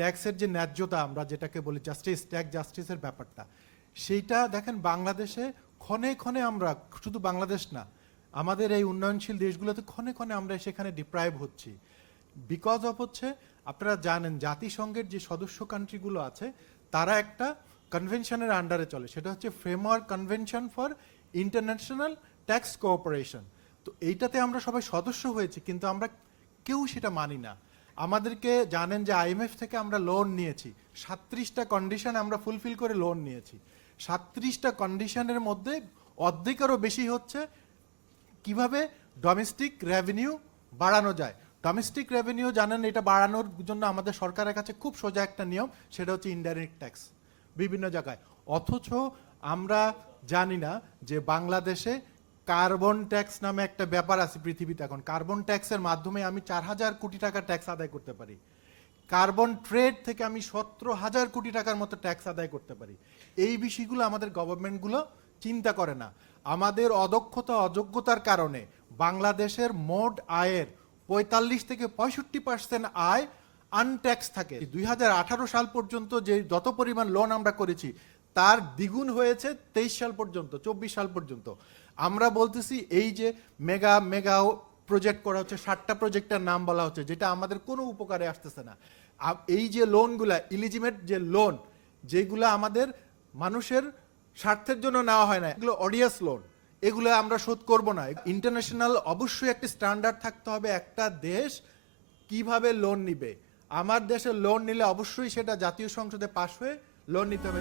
ট্যাক্সের যে ন্যায্যতা আমরা যেটাকে বলি জাস্টিস, ট্যাক্স জাস্টিসের ব্যাপারটা, সেইটা দেখেন বাংলাদেশে ক্ষণে ক্ষণে আমরা, শুধু বাংলাদেশ না, আমাদের এই উন্নয়নশীল দেশগুলোতে ক্ষণে ক্ষণে আমরা সেখানে ডিপ্রাইভ হচ্ছি বিকজ অফ হচ্ছে, আপনারা জানেন জাতিসংঘের যে সদস্য কান্ট্রিগুলো আছে তারা একটা কনভেনশনের আন্ডারে চলে, সেটা হচ্ছে framework convention for international tax cooperation. তো এইটাতে আমরা সবাই সদস্য হয়েছি, কিন্তু আমরা কেউ সেটা মানি না। আমাদেরকে জানেন যে আইএমএফ থেকে আমরা লোন নিয়েছি, 37টা কন্ডিশন আমরা ফুলফিল করে লোন নিয়েছি। 37টা কন্ডিশনের মধ্যে অর্ধেকেরও বেশি হচ্ছে কিভাবে ডোমেস্টিক রেভিনিউ বাড়ানো যায়। ডোমেস্টিক রেভিনিউ জানেন, এটা বাড়ানোর জন্য আমাদের সরকারের কাছে খুব সোজা একটা নিয়ম, সেটা হচ্ছে ইনডাইরেক্ট ট্যাক্স বিভিন্ন জায়গায়। অথচ আমরা জানি না যে বাংলাদেশে কার্বন ট্যাক্স নামে একটা ব্যাপার আছে পৃথিবীতে। এখন কার্বন ট্যাক্সের মাধ্যমে আমি 4,000 কোটি টাকা ট্যাক্স আদায় করতে পারি। কার্বন ট্রেড থেকে আমি 17,000 কোটি টাকার মতো ট্যাক্স আদায় করতে পারি। এই বিষয়গুলো আমাদের গভর্নমেন্টগুলো চিন্তা করে না। আমাদের অদক্ষতা অযোগ্যতার কারণে বাংলাদেশের মোট আয়ের 45 থেকে 65% আয় আনট্যাক্স থাকে। 2018 সাল পর্যন্ত যে যত পরিমাণ লোন আমরা করেছি তার দ্বিগুণ হয়েছে 23 সাল পর্যন্ত, 24 সাল পর্যন্ত। আমরা বলতেছি এই যে মেগা মেগা প্রজেক্ট করা হচ্ছে, 60টা প্রজেক্টের নাম বলা হচ্ছে, যেটা আমাদের কোনো উপকারে আসতেছে না। এই যে লোনগুলা ইলিজিমেট যে লোন, যেগুলো আমাদের মানুষের স্বার্থের জন্য নেওয়া হয় না, এগুলো অডিয়াস লোন, এগুলো আমরা শোধ করব না। ইন্টারন্যাশনাল অবশ্যই একটা স্ট্যান্ডার্ড থাকতে হবে, একটা দেশ কিভাবে লোন নিবে। আমার দেশে লোন নিলে অবশ্যই সেটা জাতীয় সংসদে পাশ হয়ে লোন নিতে হবে।